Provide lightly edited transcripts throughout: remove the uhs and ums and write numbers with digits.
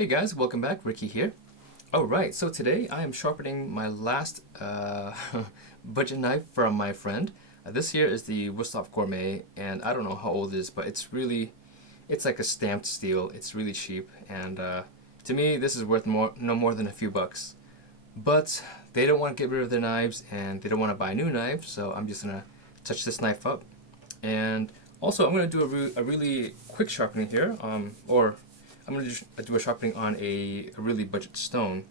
Hey guys, welcome back. Ricky here. Alright, so today I am sharpening my last budget knife from my friend. This here is the Wusthof Gourmet, and I don't know how old it is, but it's like a stamped steel. It's really cheap, and to me this is worth no more than a few bucks. But they don't want to get rid of their knives, and they don't want to buy new knives, so I'm just gonna touch this knife up. And also I'm gonna do a really quick sharpening here, or I'm going to do a sharpening on a really budget stone.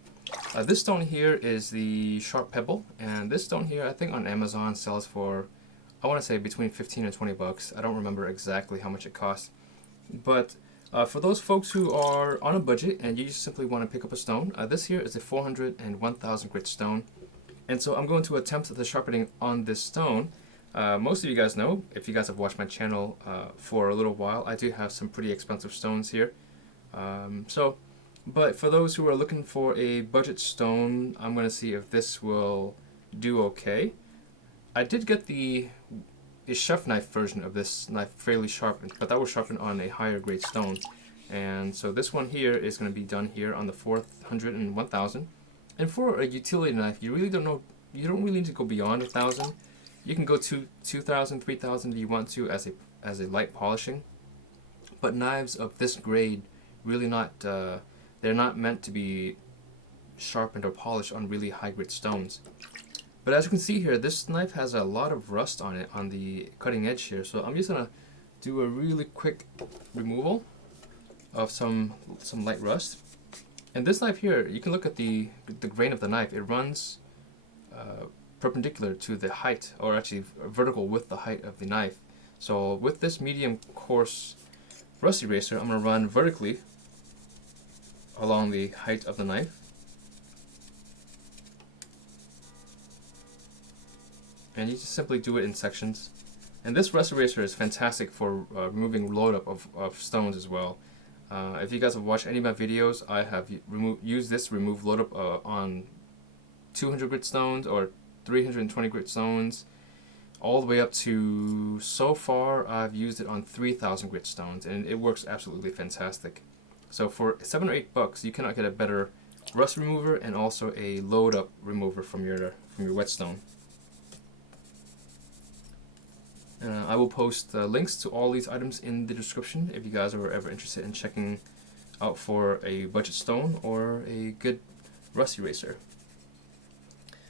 This stone here is the Sharp Pebble, and this stone here I think on Amazon sells for, I want to say between 15 and 20 bucks. I don't remember exactly how much it costs. But for those folks who are on a budget and you just simply want to pick up a stone, this here is a 400 and 1000 grit stone. And so I'm going to attempt the sharpening on this stone. Most of you guys know, if you guys have watched my channel for a little while, I do have some pretty expensive stones here. But for those who are looking for a budget stone, I'm going to see if this will do okay. I did get the chef knife version of this knife fairly sharpened, but that was sharpened on a higher grade stone. And so this one here is going to be done here on the 400 and 1000. And for a utility knife, you don't really need to go beyond 1000. You can go to 2000, 3000 if you want to as a light polishing. But knives of this grade really they're not meant to be sharpened or polished on really high grit stones. But as you can see here, this knife has a lot of rust on it on the cutting edge here, so I'm just gonna do a really quick removal of some light rust. And this knife here, you can look at the grain of the knife. It runs perpendicular to the height, or actually vertical with the height of the knife. So with this medium coarse rust eraser, I'm going to run vertically along the height of the knife. And you just simply do it in sections. And this rust eraser is fantastic for removing load up of stones as well. If you guys have watched any of my videos, I have used this to remove load up on 200 grit stones or 320 grit stones, all the way up to, so far I've used it on 3000 grit stones, and it works absolutely fantastic. So for 7 or 8 bucks, you cannot get a better rust remover and also a load up remover from your whetstone. I will post links to all these items in the description if you guys are ever interested in checking out for a budget stone or a good rust eraser.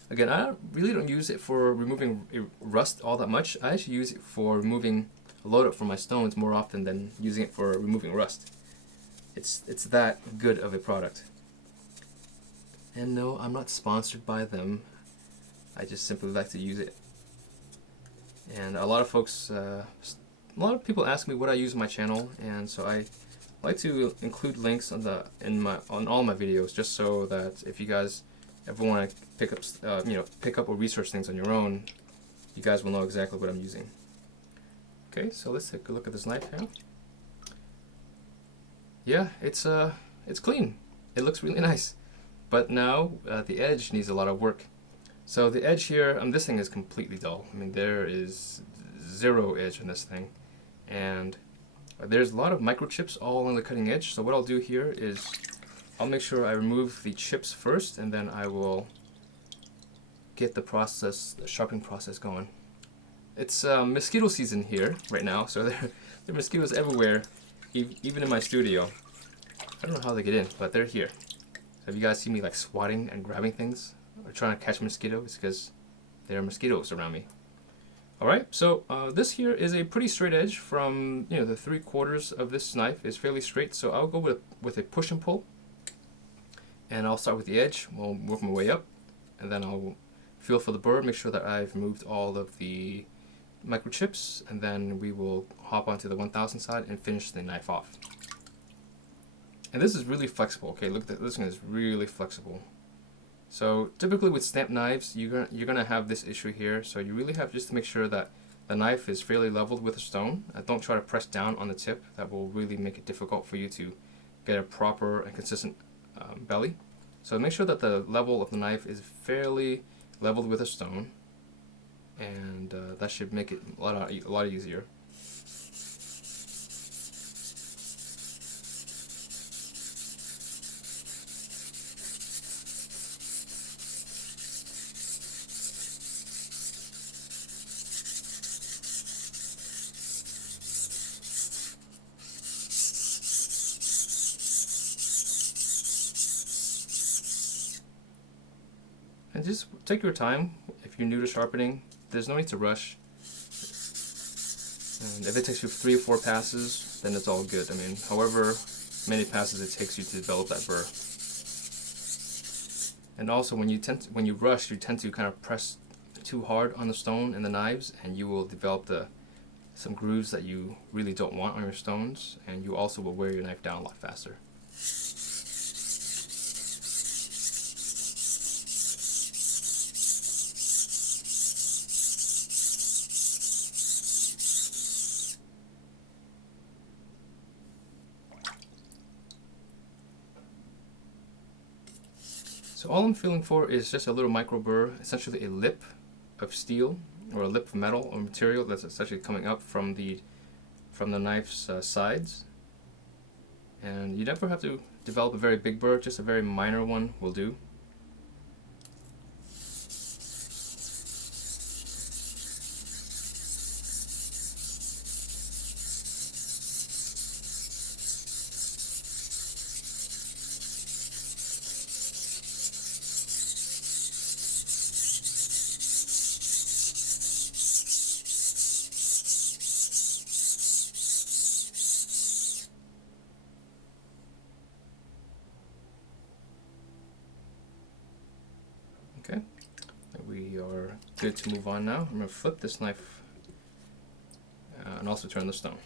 Again, I really don't use it for removing rust all that much. I actually use it for removing load up from my stones more often than using it for removing rust. It's that good of a product. And no, I'm not sponsored by them. I just simply like to use it. And a lot of folks, a lot of people ask me what I use on my channel, and so I like to include links on all my videos, just so that if you guys ever want to pick up or research things on your own, you guys will know exactly what I'm using. Okay, so let's take a look at this knife here. Yeah, it's clean. It looks really nice, but now the edge needs a lot of work. So the edge here, this thing is completely dull. I mean, there is zero edge on this thing, and there's a lot of microchips all on the cutting edge. So what I'll do here is I'll make sure I remove the chips first, and then I will get the sharpening process going. It's mosquito season here right now, so there are mosquitoes everywhere, even in my studio. I don't know how they get in, but they're here. So if you guys see me like swatting and grabbing things or trying to catch mosquitoes, it's because there are mosquitoes around me. Alright, so this here is a pretty straight edge from, the 3/4 of this knife is fairly straight, so I'll go with a push and pull. And I'll start with the edge, we'll work my way up, and then I'll feel for the burr, make sure that I've removed all of the microchips, and then we will hop onto the 1000 side and finish the knife off. And this is really flexible. Okay, look, this thing is really flexible. So typically with stamped knives, you're gonna have this issue here. So you really have just to make sure that the knife is fairly leveled with the stone. Don't try to press down on the tip. That will really make it difficult for you to get a proper and consistent belly. So make sure that the level of the knife is fairly leveled with a stone, and that should make it a lot easier. And just take your time. If you're new to sharpening, there's no need to rush. And if it takes you 3 or 4 passes, then it's all good. I mean, however many passes it takes you to develop that burr. And also, when you rush, you tend to kind of press too hard on the stone and the knives, and you will develop some grooves that you really don't want on your stones, and you also will wear your knife down a lot faster. So all I'm feeling for is just a little micro burr, essentially a lip of steel or a lip of metal or material that's essentially coming up from the knife's sides. And you never have to develop a very big burr, just a very minor one will do. Okay, we are good to move on now. I'm going to flip this knife and also turn the stone.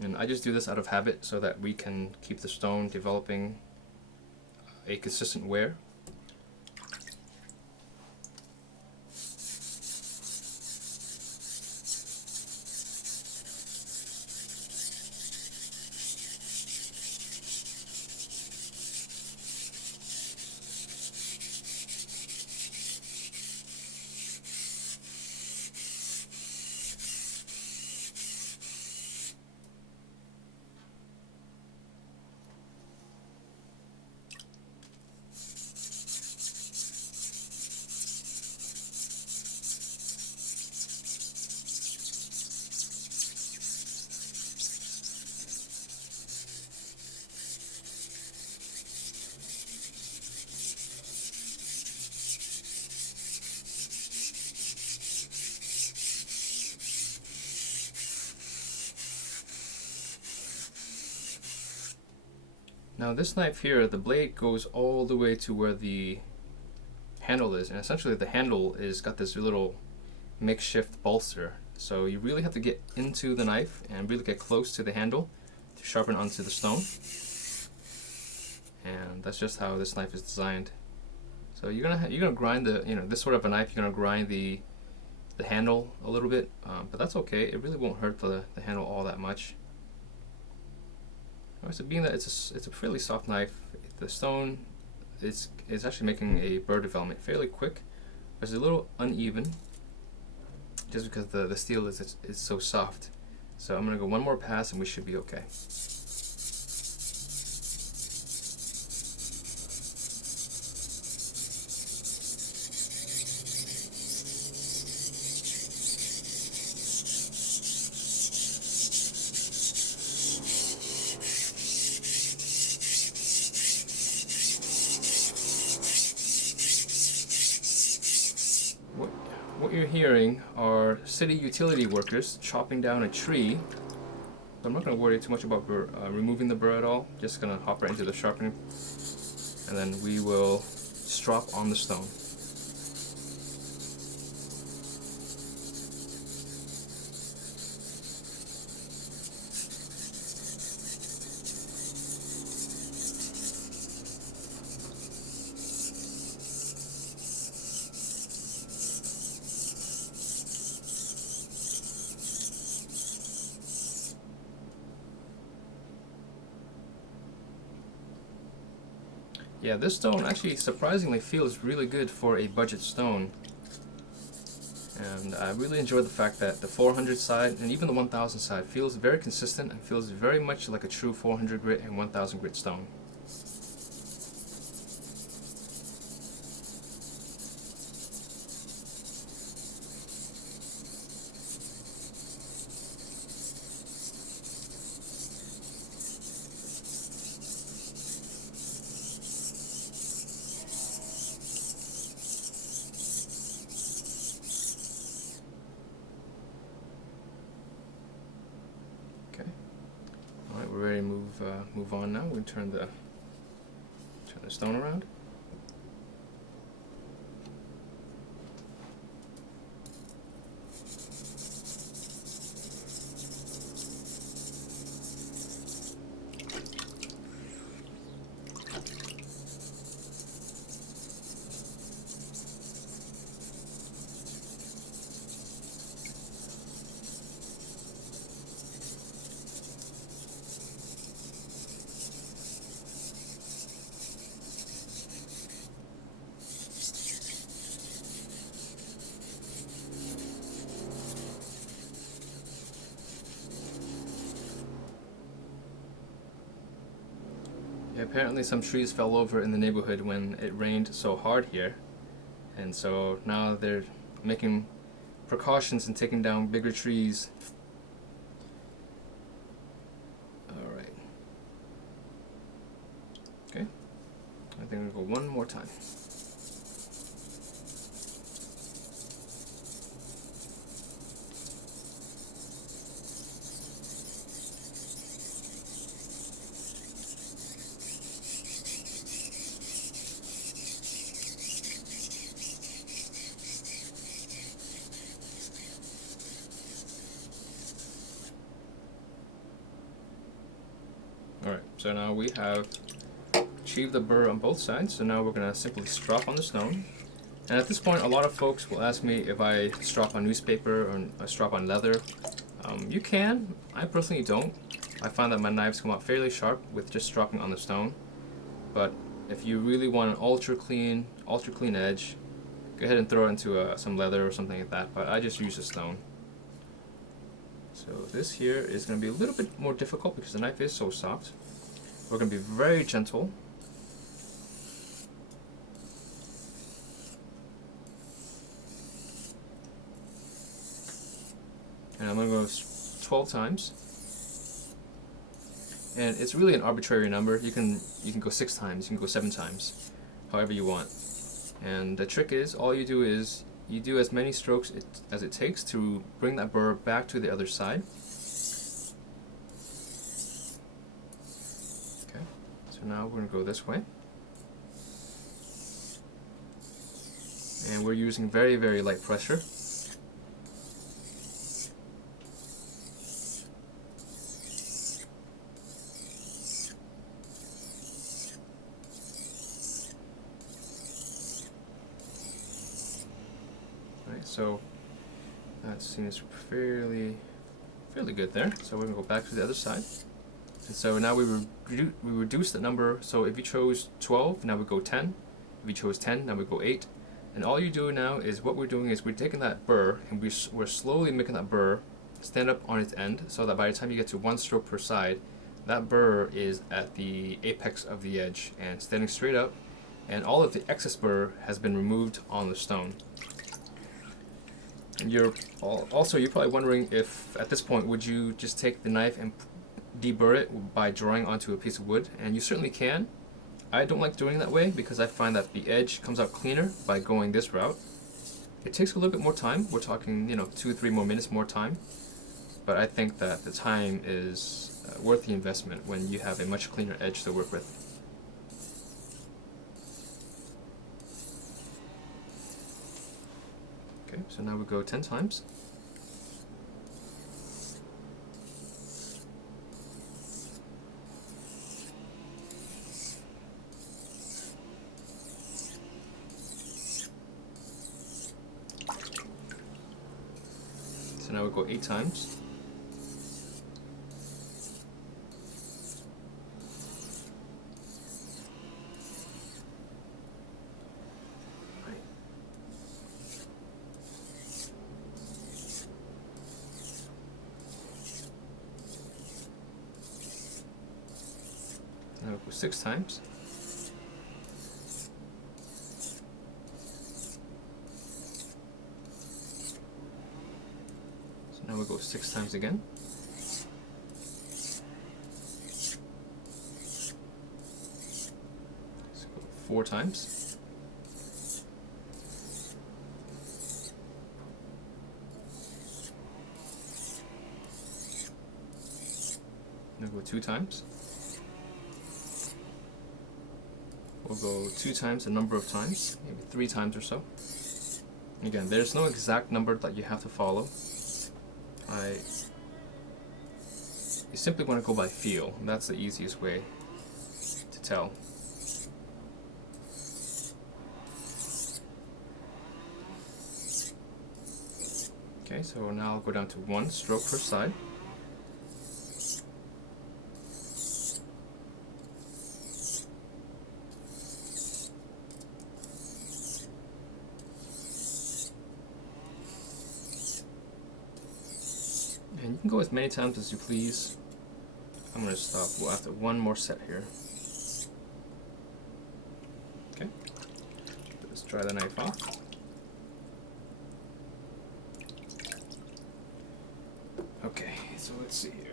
And I just do this out of habit so that we can keep the stone developing a consistent wear. Now this knife here, the blade goes all the way to where the handle is, and essentially the handle is got this little makeshift bolster. So you really have to get into the knife and really get close to the handle to sharpen onto the stone. And that's just how this knife is designed. So you're gonna grind this sort of a knife. You're gonna grind the handle a little bit, but that's okay. It really won't hurt the handle all that much. Alright, so being that it's a fairly soft knife, the stone is actually making a burr development fairly quick. It's a little uneven, just because the steel is so soft. So I'm gonna go one more pass and we should be okay. What you're hearing are city utility workers chopping down a tree. So I'm not going to worry too much about removing the burr at all. Just going to hop right into the sharpening, and then we will strop on the stone. Yeah, this stone actually surprisingly feels really good for a budget stone. And I really enjoy the fact that the 400 side and even the 1000 side feels very consistent and feels very much like a true 400 grit and 1000 grit stone. ready to move on now. We can turn the stone around. Yeah, apparently some trees fell over in the neighborhood when it rained so hard here, and so now they're making precautions and taking down bigger trees. Alright. Okay. I think I'm going to go one more time. Alright, so now we have achieved the burr on both sides, so now we're going to simply strop on the stone. And at this point, a lot of folks will ask me if I strop on newspaper or I strop on leather. You can. I personally don't. I find that my knives come out fairly sharp with just stropping on the stone. But if you really want an ultra clean edge, go ahead and throw it into some leather or something like that. But I just use a stone. So this here is going to be a little bit more difficult because the knife is so soft. We're going to be very gentle. And I'm going to go 12 times. And it's really an arbitrary number. You can go 6 times, you can go 7 times, however you want. And the trick is, all you do is you do as many strokes as it takes to bring that burr back to the other side. Okay, so now we're going to go this way. And we're using very, very light pressure. So that seems fairly good there. So we're going to go back to the other side. And so now we reduce the number. So if you chose 12, now we go 10. If you chose 10, now we go 8. And all you do now is, what we're doing is we're taking that burr and we're slowly making that burr stand up on its end, so that by the time you get to 1 stroke per side, that burr is at the apex of the edge and standing straight up, and all of the excess burr has been removed on the stone. And you're probably wondering if at this point would you just take the knife and deburr it by drawing onto a piece of wood, and you certainly can. I don't like doing it that way because I find that the edge comes out cleaner by going this route. It takes a little bit more time. We're talking 2-3 more minutes more time, but I think that the time is worth the investment when you have a much cleaner edge to work with. Okay, so now we go 10 times. So now we go 8 times. Now we go 6 times. So now we go 6 times again. Let's go 4 times. Now go 2 times. We'll go 2 times the number of times, maybe 3 times or so. Again, there's no exact number that you have to follow. You simply want to go by feel. That's the easiest way to tell. Okay, so now I'll go down to 1 stroke per side. And you can go as many times as you please. I'm going to stop. We'll have to 1 more set here. Okay. Let's dry the knife off. Okay, so let's see here.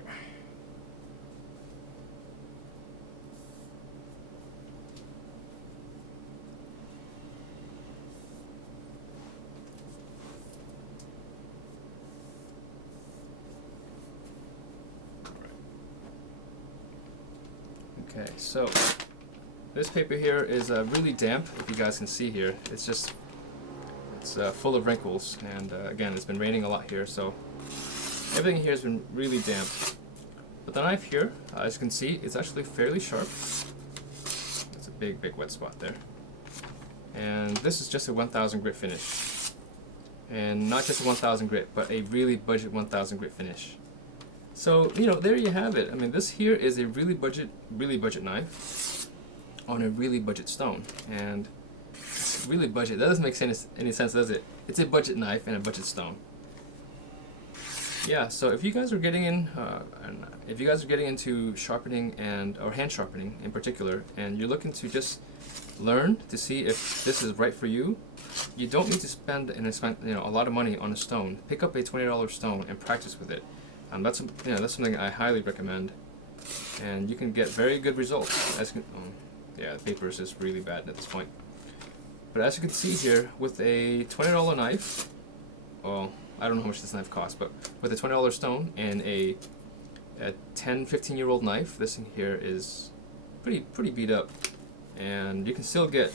Okay, so this paper here is really damp, if you guys can see here. It's full of wrinkles, and again, it's been raining a lot here, so everything here has been really damp. But the knife here, as you can see, it's actually fairly sharp. It's a big, big wet spot there. And this is just a 1000 grit finish. And not just a 1000 grit, but a really budget 1000 grit finish. So, you know, there you have it. I mean, this here is a really budget knife on a really budget stone. And it's really budget. That doesn't make any sense, does it? It's a budget knife and a budget stone. Yeah, so if you guys are getting into sharpening or hand sharpening in particular, and you're looking to just learn to see if this is right for you, you don't need to spend a lot of money on a stone. Pick up a $20 stone and practice with it. That's something I highly recommend, and you can get very good results. Yeah, the paper is just really bad at this point. But as you can see here, with a $20 knife, well, I don't know how much this knife costs, but with a $20 stone and a 10-15-year-old knife, this thing here is pretty beat up, and you can still get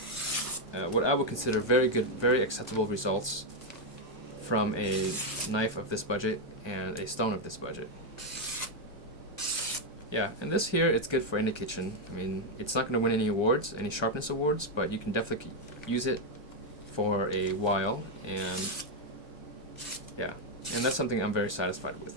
what I would consider very good, very acceptable results from a knife of this budget and a stone of this budget. Yeah, and this here, it's good for in the kitchen. I mean, it's not going to win any awards, any sharpness awards, but you can definitely use it for a while, and yeah, and that's something I'm very satisfied with.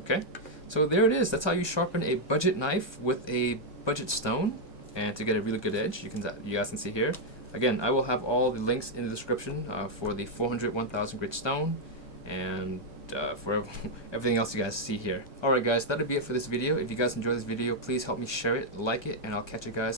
Okay, so there it is. That's how you sharpen a budget knife with a budget stone, and to get a really good edge. You guys can see here. Again, I will have all the links in the description for the 400 1000 grit stone, and for everything else you guys see here. Alright guys, that'll be it for this video. If you guys enjoyed this video, please help me share it, like it, and I'll catch you guys